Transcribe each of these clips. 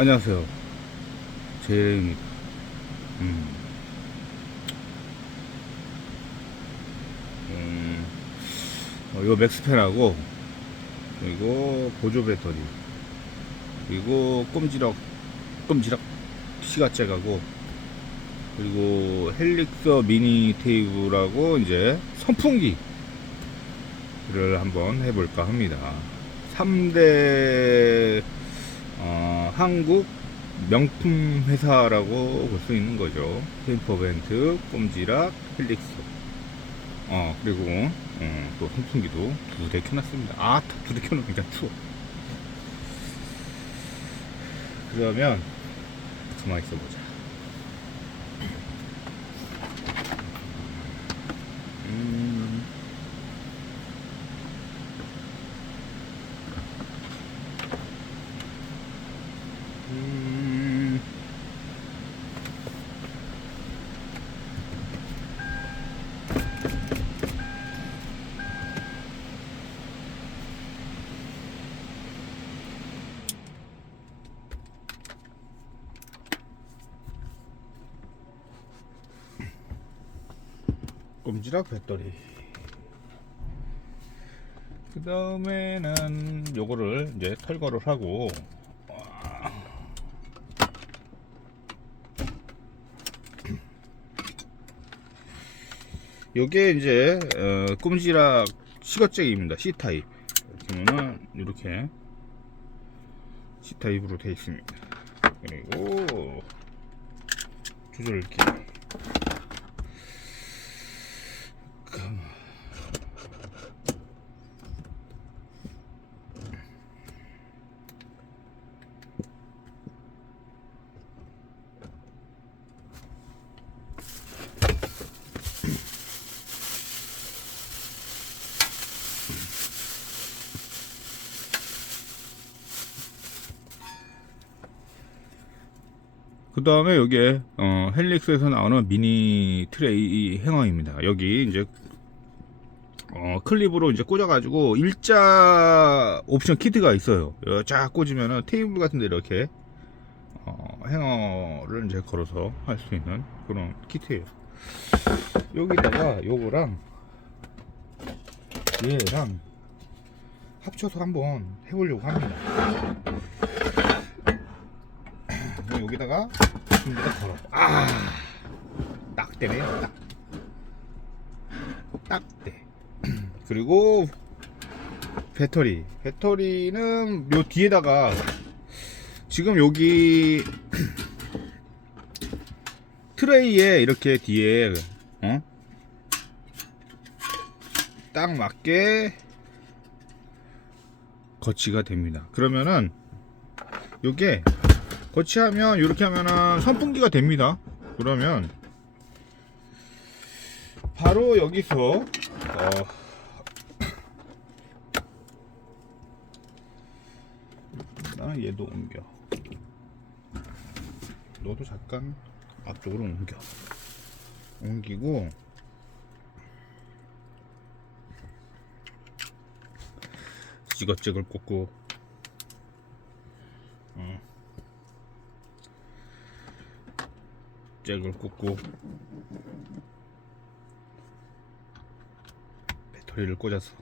안녕하세요. 제입니다. 음. 음, 어, 이거 맥스펜하고, 그리고 보조 배터리, 그리고 꼼지락, 꼼지락 시가잭하고, 그리고 헬릭서 미니 테이블하고, 이제 선풍기를 한번 해볼까 합니다. 3대 어, 한국 명품 회사라고 볼 수 있는 거죠. 페인퍼벤트, 꼼지락, 헬릭스. 어, 그리고, 어, 또 선풍기도 두 대 켜놨습니다. 아, 두 대 켜놓으니까 추워. 그러면, 가만히 있어보자. 음, 음, 꼼지락 배터리. 그 다음에는 요거를 이제 털거를 하고 요게 이제 어, 꼼지락 시거잭입니다. C 타입. 보면은 이렇게 C 타입으로 되어 있습니다. 그리고 조절기 다음에 여기에 어, 헬릭스에서 나오는 미니 트레이 행어입니다. 여기 이제 어, 클립으로 이제 꽂아가지고 일자 옵션 키트가 있어요. 쫙 꽂으면은 테이블 같은데 이렇게 어, 행어를 이제 걸어서 할 수 있는 그런 키트예요. 여기다가 요거랑 얘랑 합쳐서 한번 해보려고 합니다. 여기다가 전부 다 걸어. 아, 딱 되네요. 딱. 딱 돼. 그리고 배터리. 배터리는 요 뒤에다가 지금 여기 트레이에 이렇게 뒤에 어? 딱 맞게 거치가 됩니다. 그러면은 요게 거치하면 이렇게 하면은 선풍기가 됩니다. 그러면 바로 여기서 어나 얘도 옮겨. 너도 잠깐 앞쪽으로 옮겨. 옮기고 찍어찍을 꽂고 어. 잭을 꽂고 배터리를 꽂아서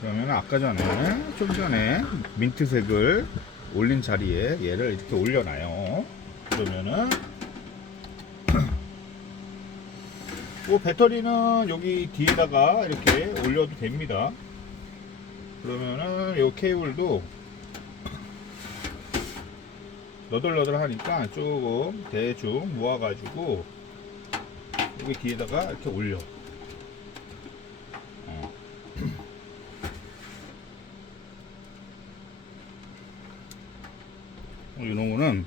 그러면 아까 전에 좀 전에 민트색을 올린 자리에 얘를 이렇게 올려놔요. 그러면은 뭐 배터리는 여기 뒤에다가 이렇게 올려도 됩니다. 그러면은 요 케이블도 너덜너덜 하니까 조금 대충 모아가지고 여기 뒤에다가 이렇게 올려. 어. 이런 거는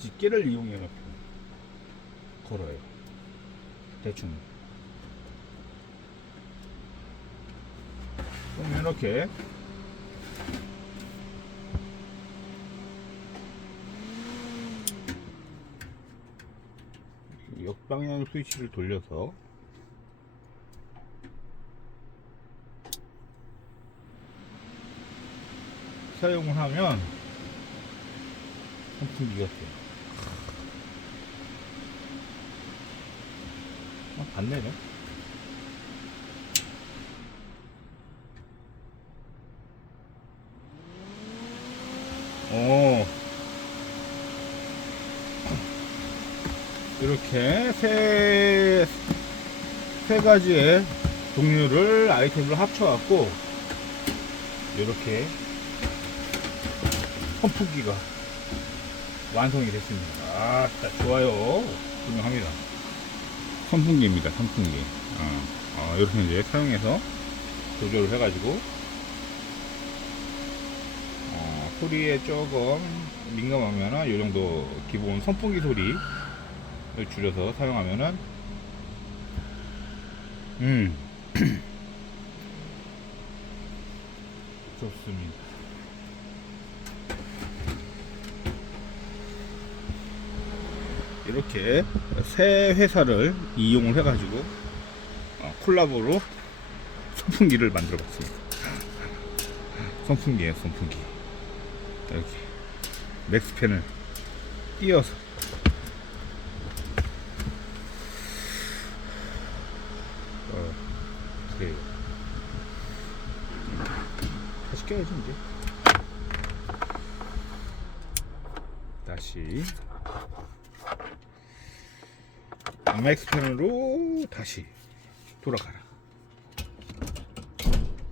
집게를 이용해서 걸어요. 대충. 그럼 이렇게 역방향 스위치를 돌려서 사용을 하면 선풍기 같아요. 아, 반대네. 오. 이렇게 세, 세 가지의 종류를 아이템을 합쳐갖고 이렇게 선풍기가 완성이 됐습니다. 아, 좋아요. 훌륭합니다. 선풍기입니다. 선풍기. 어, 어, 이렇게 이제 사용해서 조절을 해가지고 어, 소리에 조금 민감하면은 이 정도 기본 선풍기 소리를 줄여서 사용하면은 음 좋습니다. 이렇게 새 회사를 이용을 해가지고 어, 콜라보로 선풍기를 만들어 봤습니다. 선풍기예요, 선풍기. 이렇게 맥스팬을 띄어서 어, 그래요. 다시 껴야지 이제. 다시 맥스팬으로 다시 돌아가라.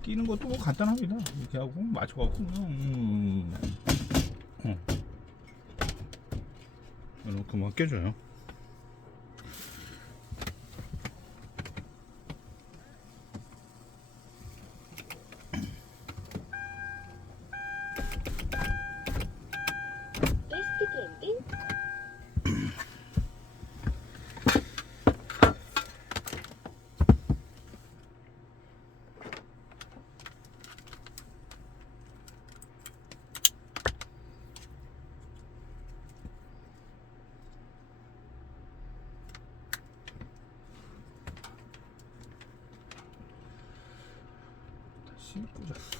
끼는 것도 뭐 간단합니다. 이렇게 하고 맞춰갖고 그냥 음, 어. 이렇게 뭐 껴줘요. 게스트 캠핑 다시 꽂았어.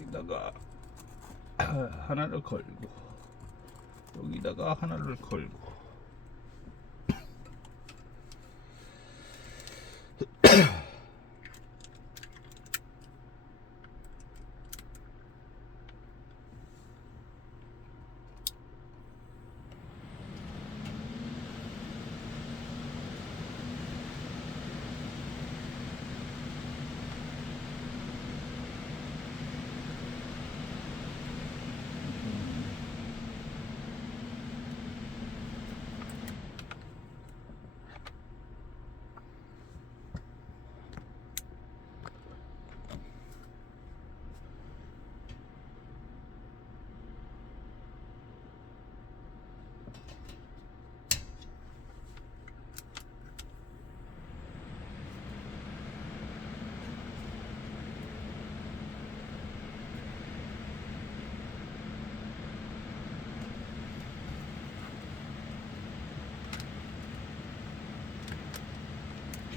여기다가 하나를 걸고 여기다가 하나를 걸고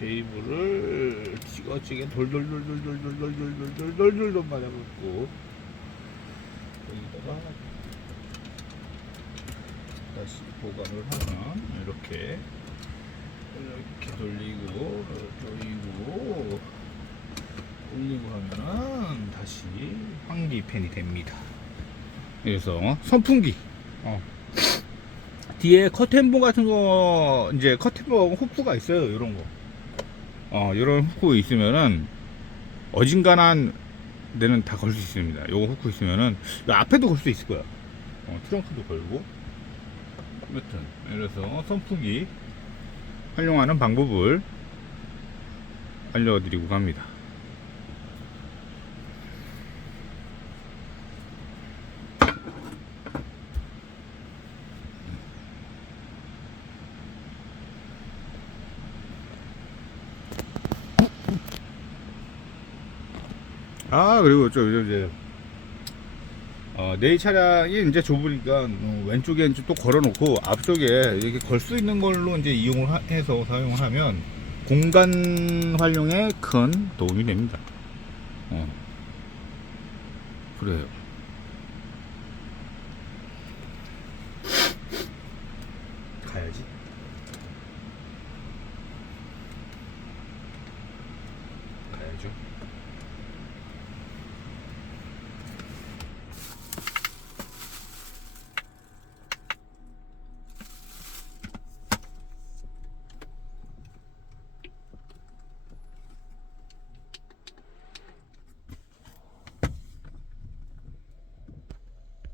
케이블을 찌거찌게 돌돌돌돌돌돌돌돌돌돌돌 맞아갖고 여기다가 다시 보관을 하면 이렇게 이렇게 돌리고 돌리고 올리고 하면은 다시 환기팬이 됩니다. 그래서 선풍기 어. 뒤에 커튼봉 같은 거 이제 커튼봉 후크가 있어요 이런 거 어, 이런 후크 있으면은 어진간한 데는 다 걸 수 있습니다. 요거 후크 있으면은 요 앞에도 걸 수 있을 거야. 어, 트렁크도 걸고. 여튼 그래서 선풍기 활용하는 방법을 알려드리고 갑니다. 아 그리고 저 이제 어 어, 내 차량이 이제 좁으니까 어, 왼쪽에 이제 또 걸어놓고 앞쪽에 이렇게 걸 수 있는 걸로 이제 이용을 하- 해서 사용을 하면 공간 활용에 큰 도움이 됩니다. 어. 그래요. 가야지. 가야죠.